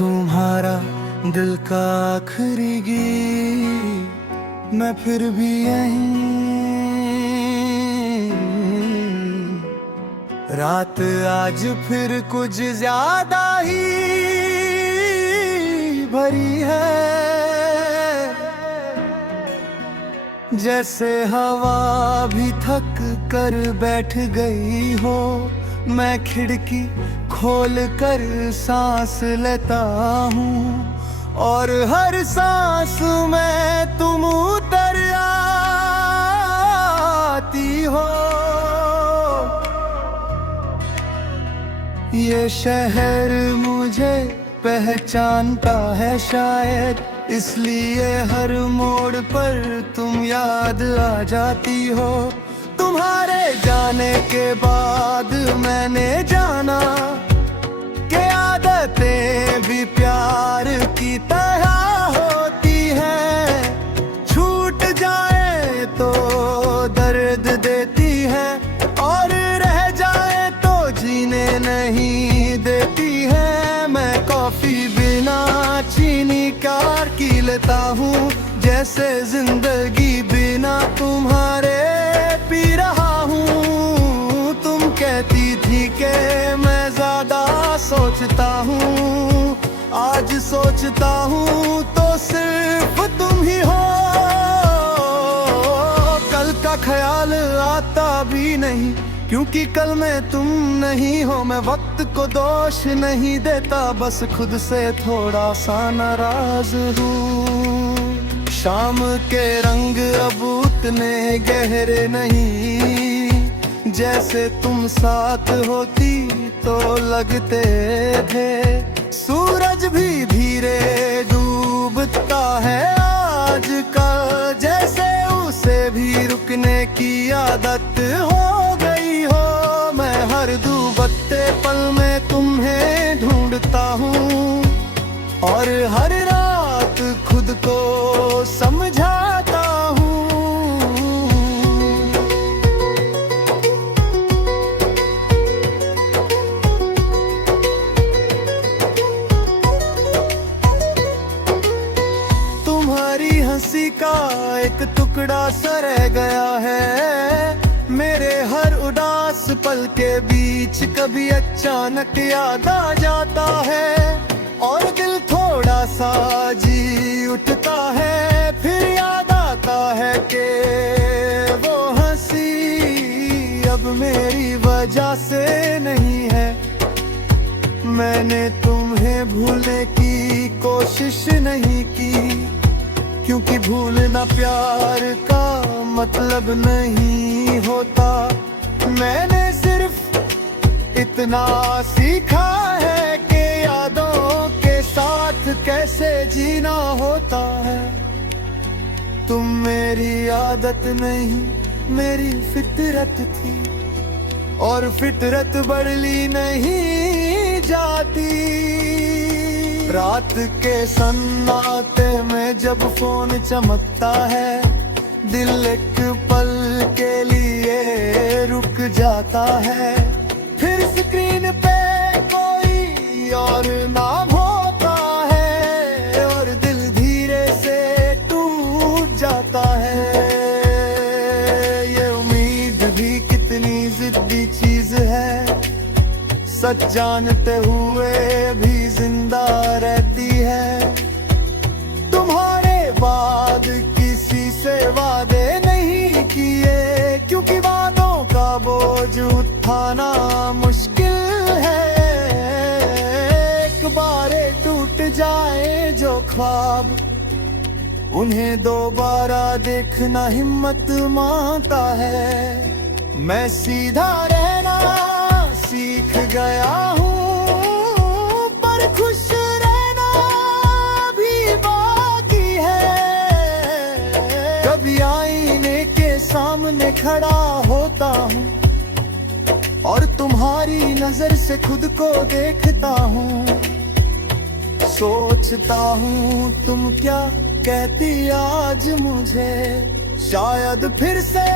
तुम्हारा दिल का आखिरी गीत, मैं फिर भी यहीं। रात आज फिर कुछ ज्यादा ही भरी है, जैसे हवा भी थक कर बैठ गई हो। मैं खिड़की खोल कर सांस लेता हूँ और हर सांस में तुम उतर आती हो। ये शहर मुझे पहचानता है शायद, इसलिए हर मोड़ पर तुम याद आ जाती हो। तुम्हारे जाने के बाद मैंने जाना कि आदतें भी प्यार की तरह होती हैं। छूट जाए तो दर्द देती है और रह जाए तो जीने नहीं देती है। मैं कॉफी बिना चीनी कार की लेता हूँ, जैसे जिंदगी बिना तुम्हारे पी रहा हूँ। तुम कहती थी कि मैं ज्यादा सोचता हूँ, आज सोचता हूँ तो सिर्फ तुम ही हो। कल का ख्याल आता भी नहीं, क्योंकि कल में तुम नहीं हो। मैं वक्त को दोष नहीं देता, बस खुद से थोड़ा सा नाराज हूँ। शाम के रंग अब उतने गहरे नहीं, जैसे तुम साथ होती तो लगते थे। सूरज भी धीरे डूबता है आजकल, जैसे उसे भी रुकने की आदत हो गई हो। मैं हर डूबते पल में तुम्हें ढूंढता हूँ और हर रात खुद को समझाता हूँ। तुम्हारी हंसी का एक टुकड़ा सा रह गया है मेरे हर उदास पल के बीच। कभी अचानक याद आ जाता है और दिल थोड़ा सा जी उठता है। फिर याद आता है कि वो हंसी अब मेरी वजह से नहीं है। मैंने तुम्हें भूलने की कोशिश नहीं की, क्योंकि भूलना प्यार का मतलब नहीं होता। मैंने सिर्फ इतना सीखा है कि यादों के साथ कैसे जीना होता है। तुम मेरी आदत नहीं, मेरी फितरत थी, और फितरत बदली नहीं जाती। रात के सन्नाटे में जब फोन चमकता है, दिल एक पल के लिए रुक जाता है। फिर स्क्रीन पे कोई और नाम होता है और दिल धीरे से टूट जाता है। ये उम्मीद भी कितनी जिद्दी चीज है, सच जानते हुए भी जिंदा रहती है। तुम्हारे बाद किसी से वादे नहीं किए, क्योंकि वादों का बोझ उठाना मुश्किल है। एक बार टूट जाए जो ख्वाब, उन्हें दोबारा देखना हिम्मत मांगता है। मैं सीधा रहना सीख गया हूँ, पर खुश रहना भी बाकी है। कभी आईने के सामने खड़ा होता हूँ और तुम्हारी नजर से खुद को देखता हूँ। सोचता हूँ तुम क्या कहती आज मुझे, शायद फिर से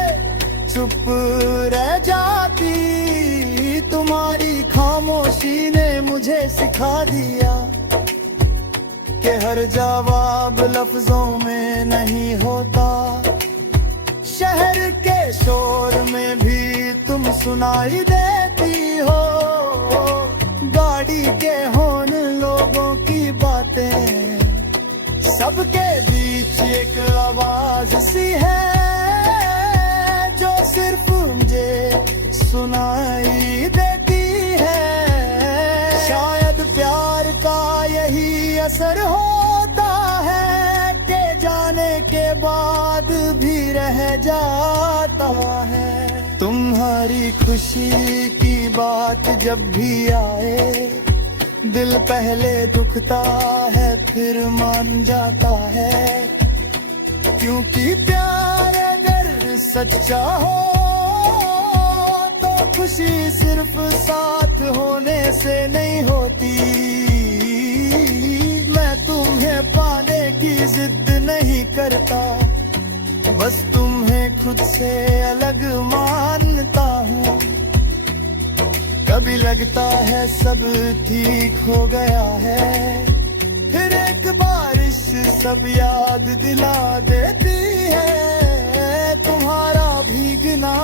चुप रह जाती। तुम्हारी खामोशी ने मुझे सिखा दिया के हर जवाब लफ्जों में नहीं होता। शहर के शोर में भी तुम सुनाई देती हो, गाड़ी के हॉर्न लोगों की बातें, सबके बीच एक आवाज सी है जो सिर्फ मुझे सुनाई देती है। शायद प्यार का यही असर होता है कि जाने के बाद भी रह जाता है। तुम्हारी खुशी की बात जब भी आए, दिल पहले दुखता है फिर मान जाता है। क्योंकि प्यार अगर सच्चा हो तो खुशी सिर्फ साथ होने से नहीं होती। मैं तुम्हें पाने की जिद नहीं करता, बस तुम्हें खुद से अलग मानता हूँ। कभी लगता है सब ठीक हो गया है, फिर एक बारिश सब याद दिला देती है। तुम्हारा भीगना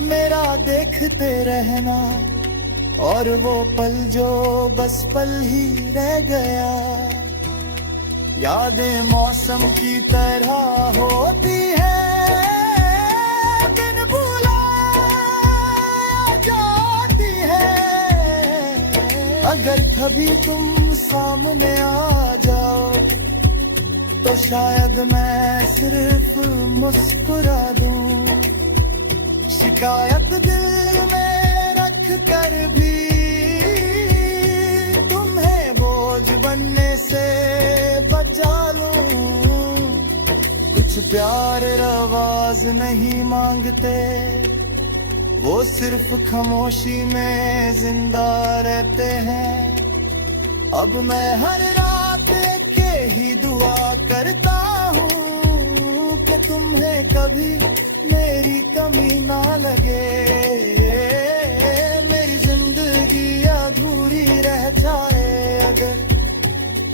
मेरा देखते रहना, और वो पल जो बस पल ही रह गया। यादें मौसम की तरह होती है, बिन बुलाए जाती है। अगर कभी तुम सामने आ जाओ तो शायद मैं सिर्फ मुस्कुरा दूं। शिकायत दिल में रख कर भी तुम्हें बोझ बनने से बचा लूं। कुछ प्यार आवाज नहीं मांगते, वो सिर्फ खामोशी में जिंदा रहते हैं। अब मैं हर रात के ही दुआ करता हूँ कि तुम्हें कभी मेरी कमी ना लगे। मेरी जिंदगी अधूरी रह जाए अगर,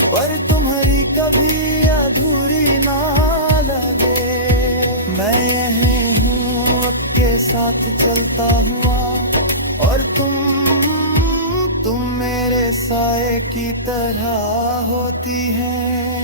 पर तुम्हारी कभी अधूरी ना लगे। मैं यहीं हूँ वक्त के साथ चलता हुआ, और तुम मेरे साए की तरह होती हैं।